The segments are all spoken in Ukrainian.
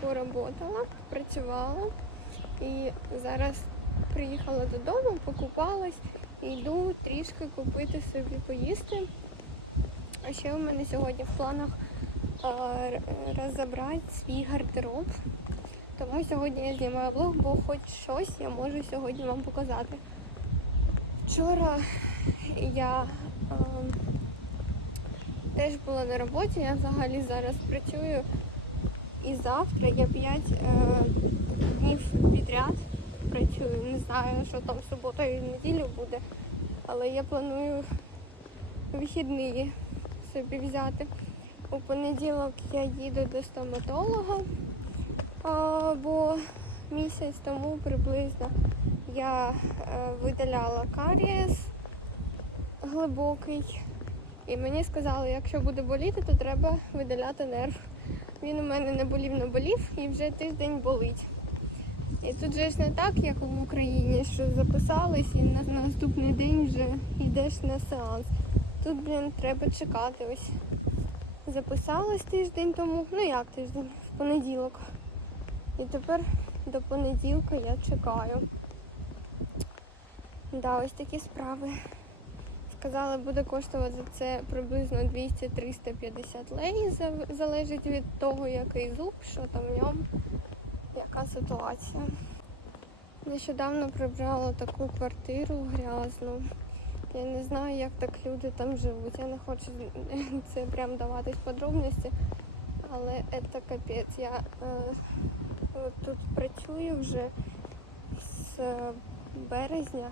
поработала, працювала і зараз приїхала додому, покупалась і йду трішки купити собі поїсти. А ще у мене сьогодні в планах а, розібрати свій гардероб. Тому сьогодні я знімаю влог, бо хоч щось я можу сьогодні вам показати. Вчора я е, теж була на роботі, я взагалі зараз працюю. І завтра я 5 е, днів підряд працюю. Не знаю, що там субота і неділю буде, але я планую вихідні собі взяти. У понеділок я їду до стоматолога, а, бо місяць тому приблизно я е, видаляла карієс глибокий. І мені сказали, якщо буде боліти, то треба видаляти нерв. Він у мене не болів, не болів і вже тиждень болить. І тут же ж не так, як в Україні, що записались і на наступний день вже йдеш на сеанс. Тут, блін, треба чекати. Ось записалась тиждень тому. Ну як тиждень? В понеділок. І тепер до понеділка я чекаю. Да, ось такі справи. Сказали, буде коштувати це приблизно 200-350 лей, залежить від того, який зуб, що там в ньому, яка ситуація. Нещодавно прибрала таку квартиру грязну. Я не знаю, як так люди там живуть. Я не хочу це прям даватись подробності, але це капець. Я е, тут працюю вже з березня.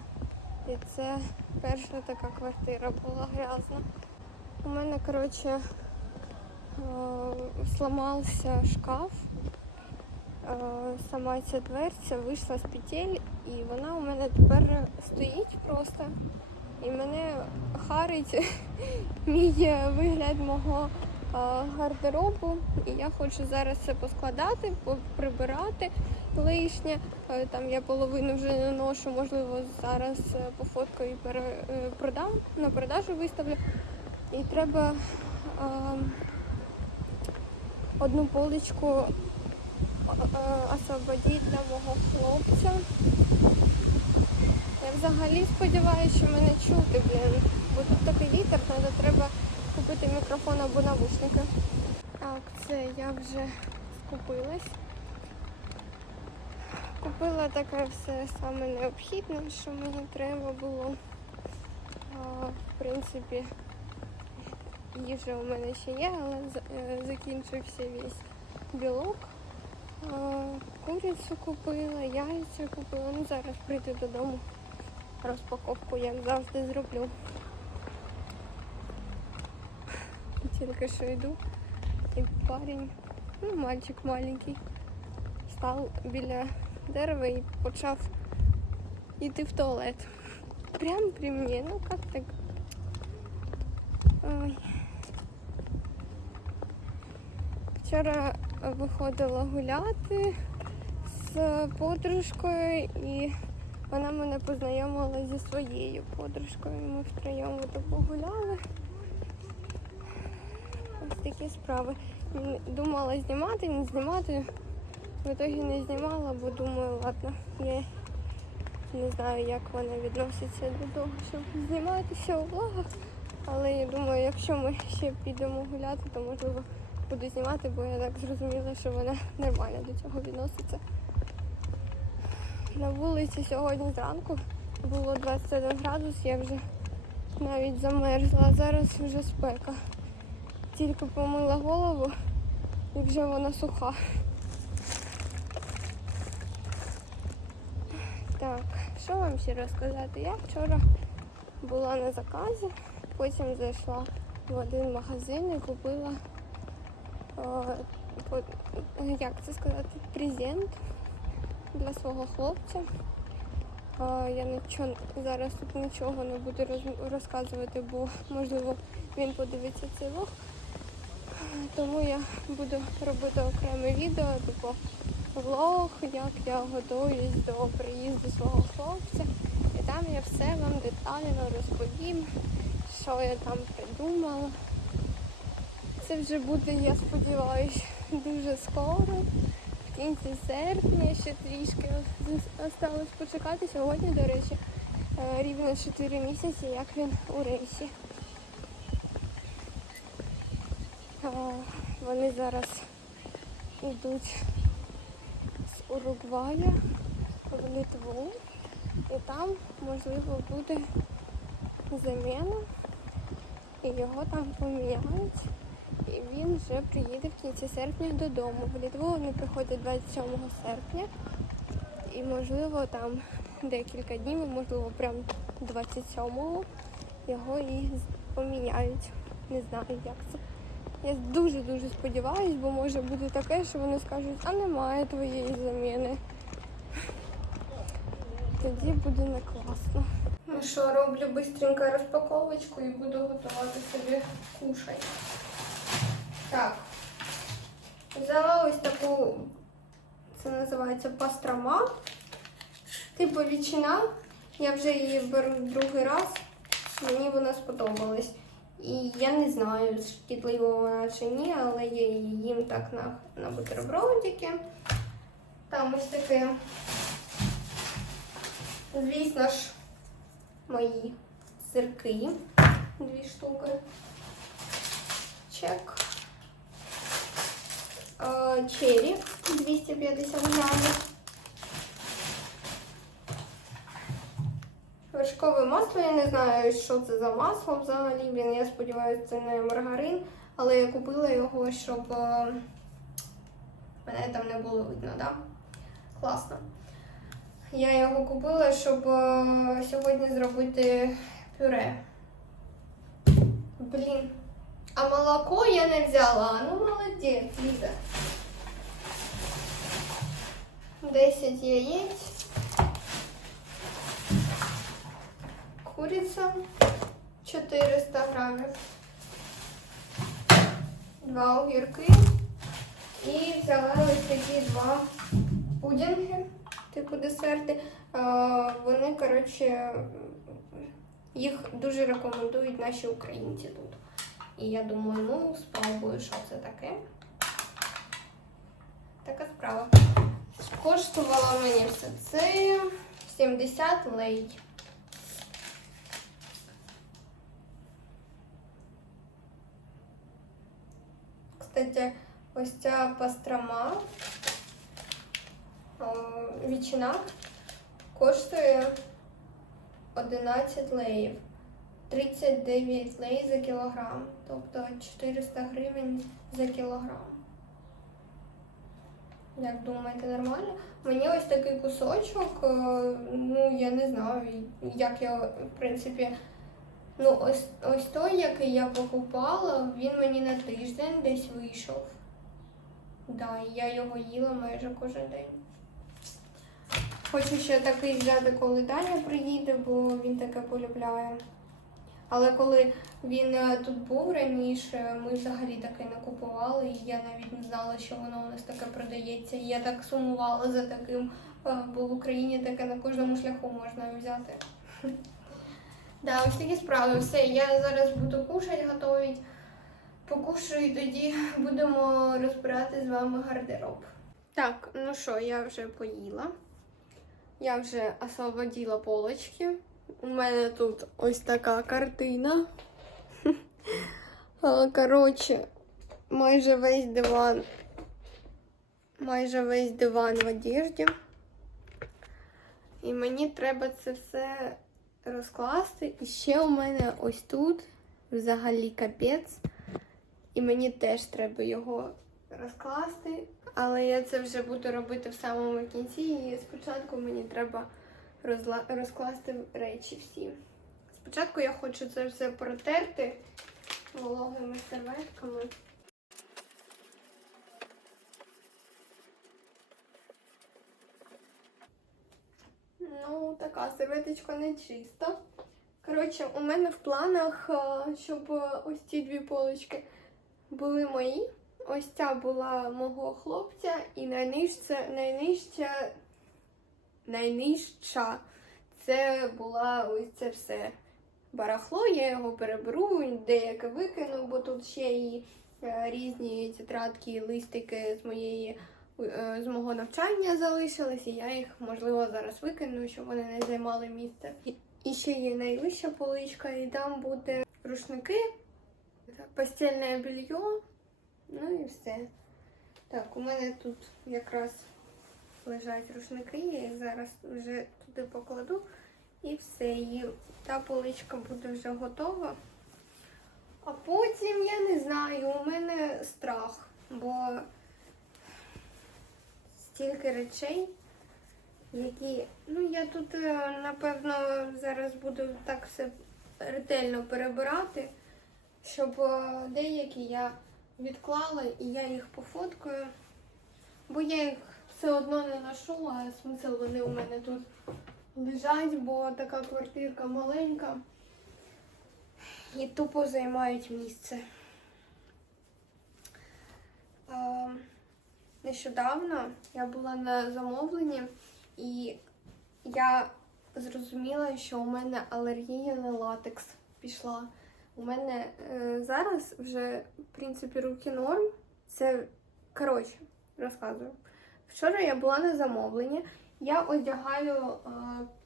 І це перша така квартира була грязна. У мене, коротше, е, сламався шкаф. Е, Сама ця дверця вийшла з петель і вона у мене тепер стоїть просто. І мене харить мій е, вигляд мого е, гардеробу. І я хочу зараз це поскладати, прибирати лишнє. Е, Там я половину вже не ношу, можливо, зараз е, пофоткаю і е, продам, на продажу виставлю. І треба е, одну поличку освободити для мого хлопця. Я взагалі сподіваюся, що мене чути, блін. Бо тут такий вітер, треба, треба купити мікрофон або навушники. Так, це я вже скупилась. Купила таке все саме необхідне, що мені треба було. А, в принципі, їжа у мене ще є, але е, закінчився весь білок. А, Курицю купила, яйця купила. Ну зараз прийду додому. Розпаковку, як завжди, зроблю. Тільки що йду. І парень, ну, мальчик маленький, став біля дерева і почав йти в туалет. Прямо при мені. Ну як так? Ой. Вчора виходила гуляти з подружкою і вона мене познайомила зі своєю подружкою. Ми втроєм погуляли. Ось такі справи. Думала знімати, не знімати. В итогі не знімала, бо думаю, ладно, я не знаю, як вона відноситься до того, щоб зніматися у влогах. Але я думаю, якщо ми ще підемо гуляти, то можливо буду знімати, бо я так зрозуміла, що вона нормально до цього відноситься. На вулиці сьогодні зранку було 21 градус, я вже навіть замерзла, а зараз вже спека. Тільки помила голову і вже вона суха. Так, що вам ще розказати? Я вчора була на заказі, потім зайшла в один магазин і купила, е, по- як це сказати, презент для свого хлопця. А, Я нічого зараз тут нічого не буду роз- розказувати, бо можливо він подивиться цей влог. Тому я буду робити окреме відео, типу влог, як я готуюсь до приїзду свого хлопця. І там я все вам детально розповім, що я там придумала. Це вже буде, я сподіваюся, дуже скоро. в кінці серпня ще трішки осталось почекати. Сьогодні, до речі, е, рівно 4 місяці, як він у рейсі. Вони зараз йдуть Уругвая в Литву, і там можливо буде заміна, і його там поміняють. І він вже приїде в кінці серпня додому. В Літву вони приходять 27 серпня. І можливо там декілька днів, можливо, прям 27-го його і поміняють. Не знаю, як це. Я дуже-дуже сподіваюсь, бо може бути таке, що вони скажуть, а немає твоєї заміни. Тоді буде не класно. Ну що, роблю бистренько розпаковочку і буду готувати собі кушать. Так. Взяла ось таку, це називається пастрома. Типу ветчина. Я вже її беру другий раз. Мені вона сподобалась. І я не знаю, шкідлива вона чи ні, але я її їм так на, на бутербродики. Там ось таке. Звісно ж, мої сирки. Дві штуки. Чек. Е, Черри 250 грамів. Вершкове масло, я не знаю, що це за масло взагалі. Він, я сподіваюся, це не маргарин, але я купила його, щоб е, мене там не було видно, да? Класно. Я його купила, щоб е, сьогодні зробити пюре. Блін. А молоко я не взяла. Ну, молодець, Ліза. 10 яєць. Куриця 400 грамів. Два огірки. І взяла ось такі два пудінги, типу десерти. Вони, коротше, їх дуже рекомендують наші українці тут. І я думаю, ну, спробую, що це таке. Така справа. Коштувало мені все це 70 лей. Кстати, ось ця пастрома, о, ветчина, коштує 11 леїв. 39 лей за кілограм, тобто 400 гривень за кілограм. Як думаєте, нормально? Мені ось такий кусочок, е, ну я не знаю, як я, в принципі, ну ось, ось той, який я покупала, він мені на тиждень десь вийшов. Да, і я його їла майже кожен день. Хочу ще такий взяти, коли Таня приїде, бо він таке полюбляє. Але коли він е, тут був раніше, ми взагалі таке не купували, і я навіть не знала, що воно у нас таке продається. І я так сумувала за таким, е, бо в Україні таке на кожному шляху можна взяти. Да, ось такі справи. Все, я зараз буду кушати, готувати. Покушаю, і тоді будемо розбирати з вами гардероб. Так, ну що, я вже поїла. Я вже освободила полочки. У мене тут ось така картина. Коротше, майже весь диван. Майже весь диван в одежді. І мені треба це все розкласти. І ще у мене ось тут взагалі капець. І мені теж треба його розкласти. Але я це вже буду робити в самому кінці. І спочатку мені треба розла... розкласти речі всі. Спочатку я хочу це все протерти вологими серветками. Ну, така серветочка не чиста. Коротше, у мене в планах, е, щоб е, ось ці дві полочки були мої. Ось ця була мого хлопця, і найнижча, найнижча, найнижча це була ось це все барахло. Я його переберу, деяке викину, бо тут ще і е, різні тетрадки, листики з моєї з мого навчання залишились, і я їх, можливо, зараз викину, щоб вони не займали місце. І- ще є найвища поличка, і там буде рушники, постільне белье, ну і все. Так, у мене тут якраз лежать рушники, я їх зараз вже туди покладу. І все, і та поличка буде вже готова. А потім я не знаю, у мене страх, бо стільки речей, які. Ну, я тут, е, напевно, зараз буду так все ретельно перебирати, щоб е, деякі я відклала і я їх пофоткаю, бо я їх все одно не ношу, а смисл вони у мене тут лежать, бо така квартирка маленька і тупо займають місце. Нещодавно я була на замовленні, і я зрозуміла, що у мене алергія на латекс пішла. У мене е, зараз вже, в принципі, руки норм. Це коротше, розказую. Вчора я була на замовленні, я одягаю е,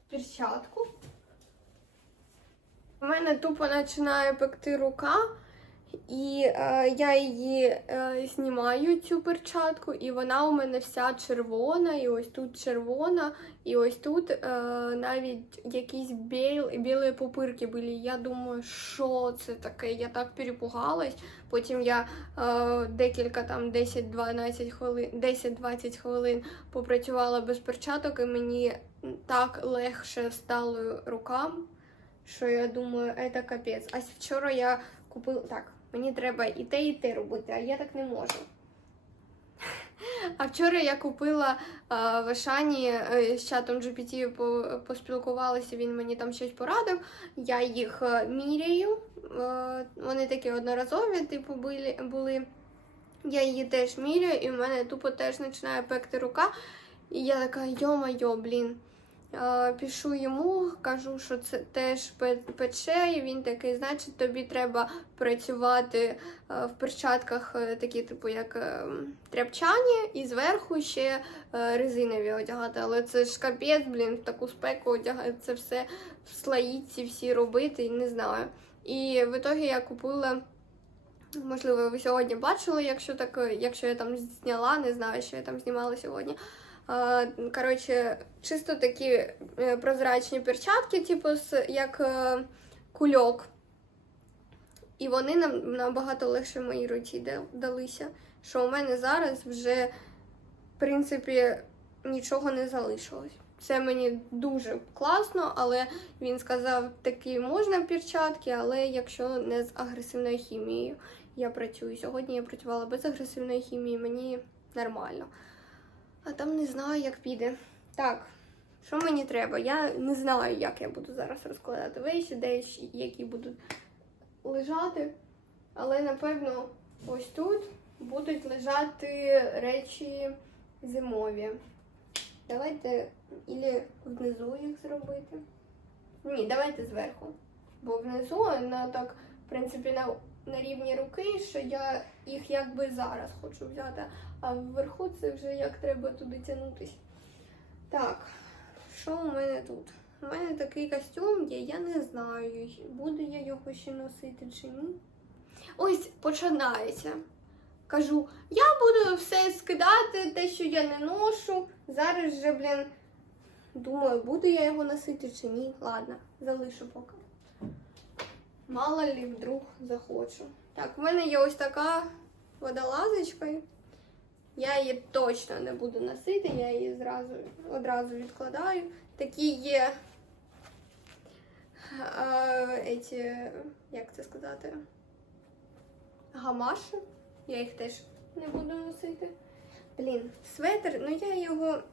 перчатку. У мене тупо починає пекти рука, і е, я її е, знімаю, цю перчатку, і вона у мене вся червона, і ось тут червона, і ось тут е, навіть якісь біл, білі пупирки були. Я думаю, що це таке? Я так перепугалась. Потім я е, декілька там 10-12 хвилин, 10-20 хвилин попрацювала без перчаток, і мені так легше стало рукам що я думаю, це капець. А вчора я купила. Так, мені треба і те, і те робити, а я так не можу. А вчора я купила а, в Ашані е, з чатом GPT поспілкувалася, він мені там щось порадив. Я їх е, міряю. Е, вони такі одноразові, типу, були. Я її теж міряю, і в мене тупо теж починає пекти рука. І я така, йо-майо, блін. Пишу йому, кажу, що це теж пече, і він такий, значить, тобі треба працювати е, в перчатках, е, такі, типу, як е, тряпчані, і зверху ще резинові одягати. Але це ж капець, блін, в таку спеку одягати це все в слоїці всі робити, і не знаю. І в ітогі я купила. Можливо, ви сьогодні бачили, якщо так, якщо я там зняла, не знаю, що я там знімала сьогодні. Коротше, чисто такі е, прозрачні перчатки, типу, як е, кульок. І вони нам набагато легше в моїй руці да- далися. Що у мене зараз вже, в принципі, нічого не залишилось. Це мені дуже класно, але він сказав, такі можна перчатки, але якщо не з агресивною хімією. Я працюю. Сьогодні я працювала без агресивної хімії, мені нормально. А там не знаю, як піде. Так, що мені треба? Я не знаю, як я буду зараз розкладати вещі, деякі, які будуть лежати. Але напевно ось тут будуть лежати речі зимові. Давайте ілі внизу їх зробити. Ні, давайте зверху. Бо внизу на так, в принципі, на, на рівні руки, що я їх якби зараз хочу взяти, а вверху це вже як треба туди тягнутися. Так, що у мене тут? У мене такий костюм є, я не знаю, буду я його ще носити чи ні. Ось починається. Кажу, я буду все скидати, те, що я не ношу. Зараз же, блін, думаю, буду я його носити чи ні. Ладно, залишу поки. Мало ли вдруг захочу. Так, в мене є ось така водолазочка. Я її точно не буду носити, я її зразу, одразу відкладаю. Такі є а, еті, як це сказати, гамаші. Я їх теж не буду носити. Блін, светр, ну я його.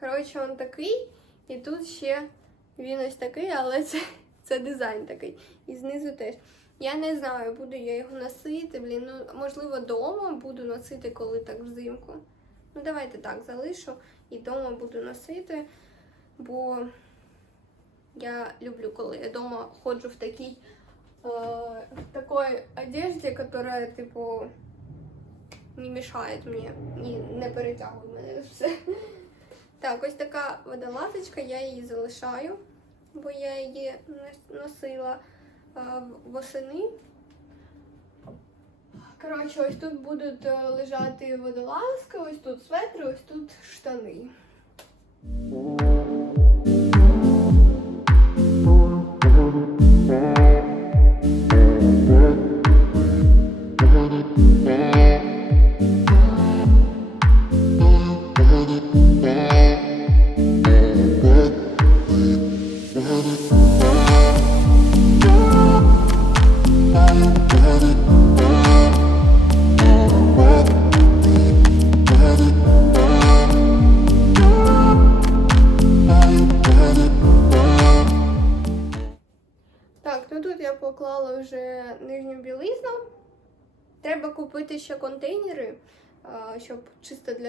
Коротше, він такий. І тут ще він ось такий, але це, це дизайн такий. І знизу теж. Я не знаю, буду я його носити. Блін, ну можливо, вдома буду носити, коли так взимку. Ну, давайте так залишу і вдома буду носити, бо я люблю, коли я вдома ходжу в такій е, в такой одежде, которая, типу, не мішає мені, і не перетягуй мене все. Так, ось така водолазочка, я її залишаю, бо я її носила восени. Коротше, ось тут будуть е, лежати водолазки, ось тут светри, ось тут штани. Так,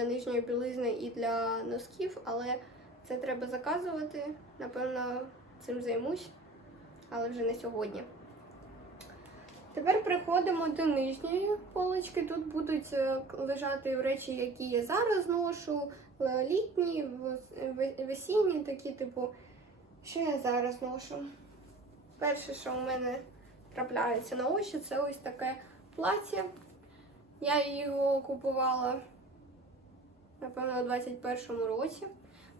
для нижньої білизни і для носків, але це треба заказувати. Напевно, цим займусь, але вже не сьогодні. Тепер переходимо до нижньої полочки. Тут будуть е, лежати речі, які я зараз ношу, е, літні, весінні, такі, типу, що я зараз ношу. Перше, що у мене трапляється на очі, це ось таке плаття. Я його купувала, напевно, у 21-му році.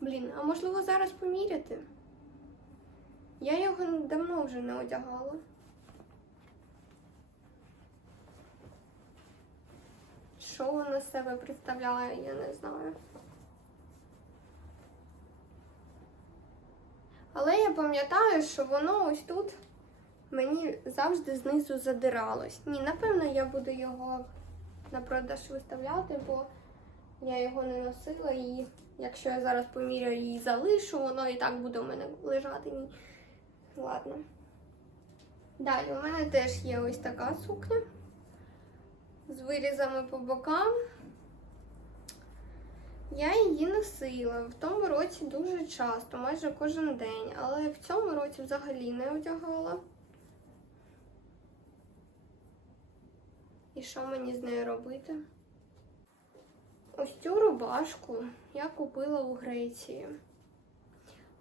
Блін, а можливо зараз поміряти? Я його давно вже не одягала. Що воно з себе представляє, я не знаю. Але я пам'ятаю, що воно ось тут мені завжди знизу задиралось. Ні, напевно, я буду його на продаж виставляти, бо я його не носила і якщо я зараз поміряю і залишу, воно і так буде у мене лежати. Ні. Ладно. Далі у мене теж є ось така сукня з вирізами по бокам. Я її носила в тому році дуже часто, майже кожен день, але в цьому році взагалі не одягала. І що мені з нею робити? Ось цю рубашку я купила у Греції.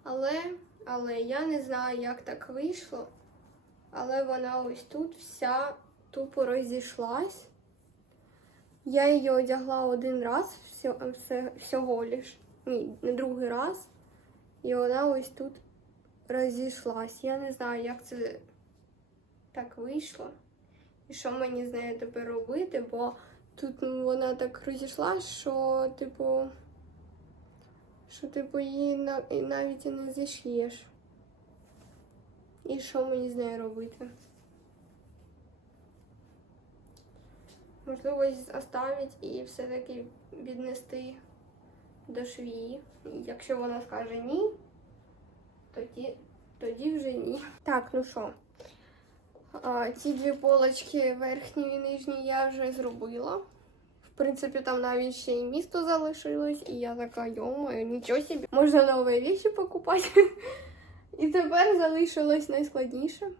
Але, але я не знаю, як так вийшло. Але вона ось тут вся тупо розійшлась. Я її одягла один раз всього, лиш. Ні, не другий раз. І вона ось тут розійшлась. Я не знаю, як це так вийшло. І що мені з нею тепер робити, бо тут вона так розійшлась, що, типу, що, типу, її навіть і не зіш'єш. І що мені з нею робити? Можливо, оставить і все-таки віднести до швії. Якщо вона скаже ні, тоді, тоді вже ні. Так, ну що, ці дві полочки верхню і нижню я вже зробила. В принципі, там навіть ще і місто залишилось, і я така, йомаю, нічого собі, можна нові речі покупати. І тепер залишилось найскладніше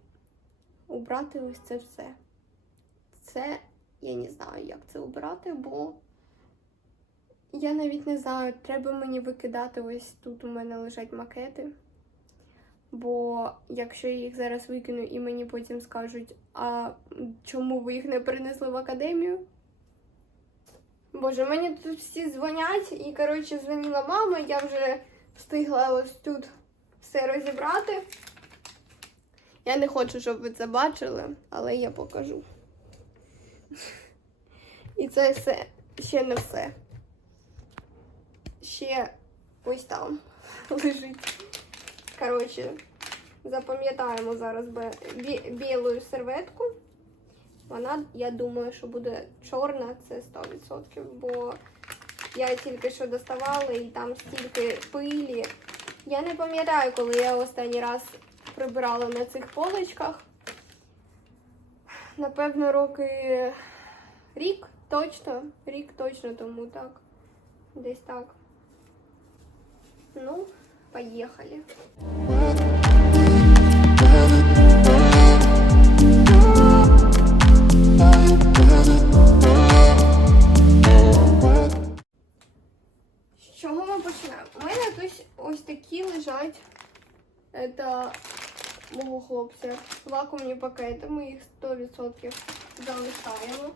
убрати ось це все. Це я не знаю, як це обрати, бо я навіть не знаю, треба мені викидати ось тут у мене лежать макети. Бо якщо я їх зараз викину і мені потім скажуть, а чому ви їх не принесли в академію? Боже, мені тут всі дзвонять, і, коротше, дзвонила мама, я вже встигла ось тут все розібрати. Я не хочу, щоб ви це бачили, але я покажу. І це все ще не все. Ще ось там лежить. Коротше, запам'ятаємо зараз бі- білу серветку. Вона, я думаю, що буде чорна, це 100%, бо я тільки що доставала і там стільки пилі. Я не пам'ятаю, коли я останній раз прибирала на цих поличках. Напевно, роки рік точно, рік точно тому так. Десь так. Ну, Поехали. З чого ми починаємо? У мене тут ось такі лежать Это мого хлопця. Вакуумні пакети, ми їх 100% залишаємо.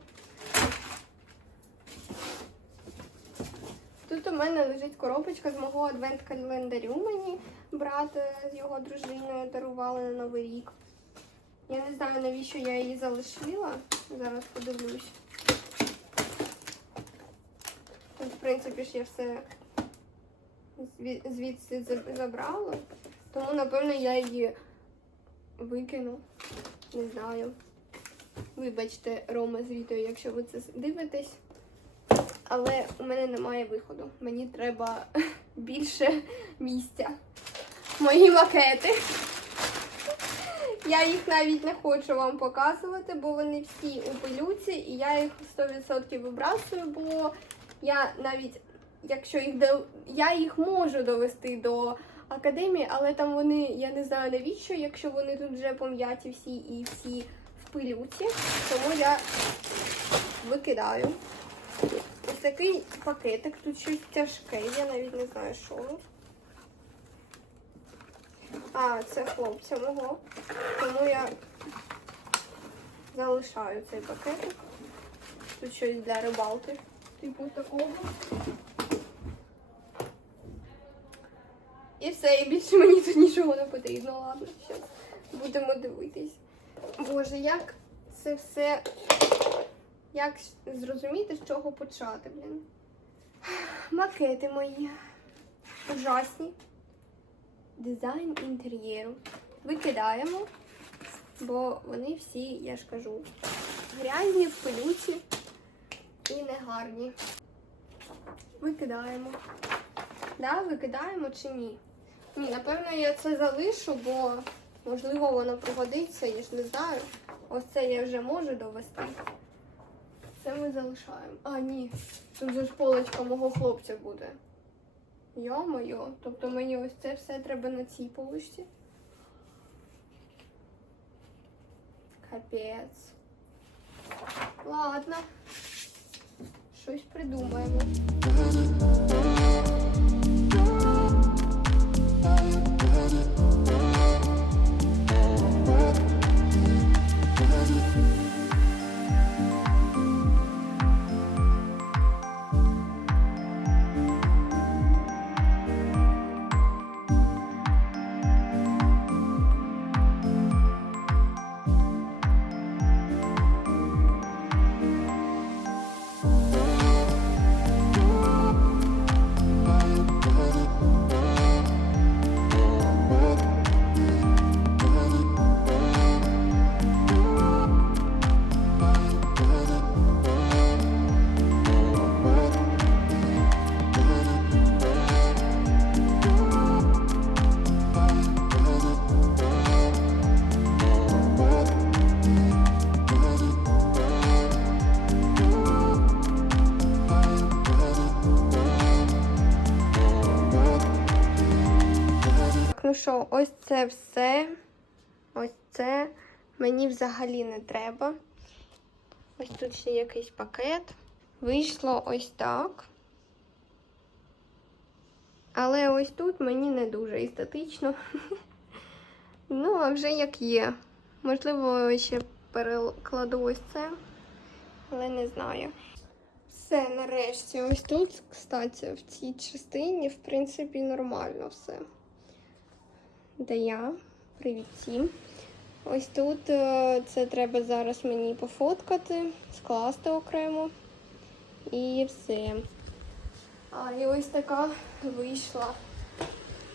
Тут у мене лежить коробочка з мого адвент-календарю. Мені брат е, з його дружиною дарували на Новий рік. Я не знаю, навіщо я її залишила. Зараз подивлюсь. Тут, в принципі, ж я все звідси забрала. Тому, напевно, я її викину. Не знаю. Вибачте, Рома з Вітою, якщо ви це дивитесь. Але у мене немає виходу. Мені треба більше місця. Мої макети. Я їх навіть не хочу вам показувати, бо вони всі у пилюці, і я їх 100% вибрасую, бо я навіть, якщо їх я їх можу довести до академії, але там вони, я не знаю навіщо, якщо вони тут вже пом'яті всі і всі в пилюці, тому я викидаю. Ось такий пакетик, тут щось тяжке, я навіть не знаю, що тут. А, це хлопця мого. Тому я залишаю цей пакетик. Тут щось для рибалки, типу такого. І все, і більше мені тут нічого не потрібно. Ладно, зараз будемо дивитись. Боже, як це все. Як зрозуміти, з чого почати, блін? Макети мої. Ужасні. Дизайн інтер'єру. Викидаємо, бо вони всі, я ж кажу, грязні, в пилюці і негарні. Викидаємо. Да, викидаємо чи ні? Ні, напевно, я це залишу, бо можливо воно пригодиться, я ж не знаю. Ось це я вже можу довести. Це ми залишаємо. А, ні. Тут же ж полочка мого хлопця буде. Йо-моє, тобто мені ось це все треба на цій полочці. Капець. Ладно. Щось придумаємо. Це все. Ось це мені взагалі не треба. Ось тут ще якийсь пакет. Вийшло ось так. Але ось тут мені не дуже естетично. Ну, а вже як є. Можливо, ще перекладу ось це, але не знаю. Все, нарешті, ось тут, кстати, в цій частині, в принципі, нормально все. Де я? Привіт всім. Ось тут е, це треба зараз мені пофоткати, скласти окремо. І все. А, і ось така вийшла.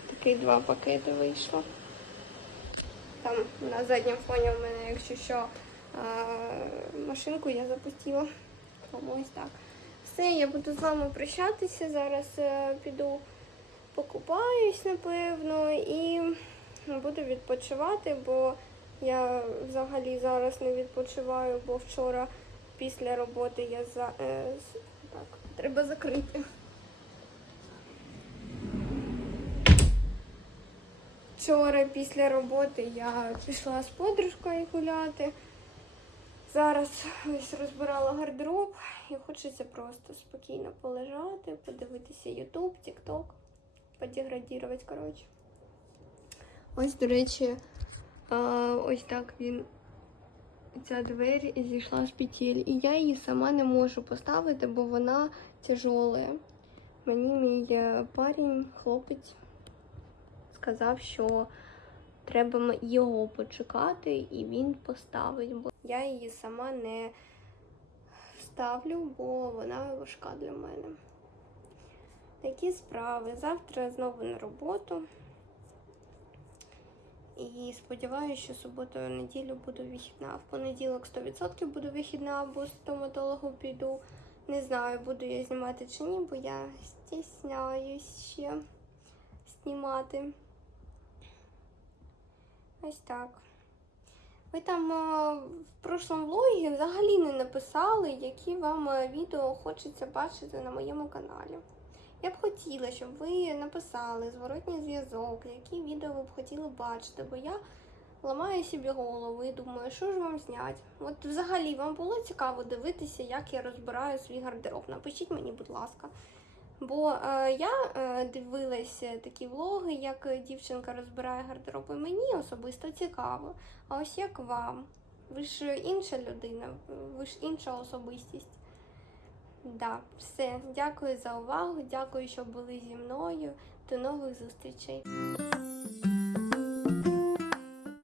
Такий два пакети вийшло. Там на задньому фоні в мене, якщо що, е, машинку я запустила. Тому ось так. Все, я буду з вами прощатися. Зараз е, піду покупаюсь, напевно, і буду відпочивати, бо я взагалі зараз не відпочиваю, бо вчора після роботи я за е, так, треба закрити. Вчора після роботи я пішла з подружкою гуляти. Зараз ось розбирала гардероб і хочеться просто спокійно полежати, подивитися YouTube, TikTok. подеградувати, коротше. Ось, до речі, ось так він. Ця двері зійшла з петель. І я її сама не можу поставити, бо вона тяжола. Мені мій е, парень, хлопець, сказав, що треба його почекати і він поставить. Бо я її сама не вставлю, бо вона важка для мене. Такі справи. Завтра знову на роботу. І сподіваюся, що суботу і неділю буду вихідна. В понеділок 100% буду вихідна, бо стоматологу піду. Не знаю, буду я знімати чи ні, бо я стісняюсь ще знімати. Ось так. Ви там е, в прошлому влогі взагалі не написали, які вам е, відео хочеться бачити на моєму каналі. Я б хотіла, щоб ви написали зворотній зв'язок, які відео ви б хотіли бачити, бо я ламаю собі голову і думаю, що ж вам зняти. От взагалі вам було цікаво дивитися, як я розбираю свій гардероб. Напишіть мені, будь ласка. Бо е, я е, дивилася такі влоги, як дівчинка розбирає гардероб, і мені особисто цікаво. А ось як вам? Ви ж інша людина, ви ж інша особистість. Да, все. Дякую за увагу. Дякую, що були зі мною. До нових зустрічей.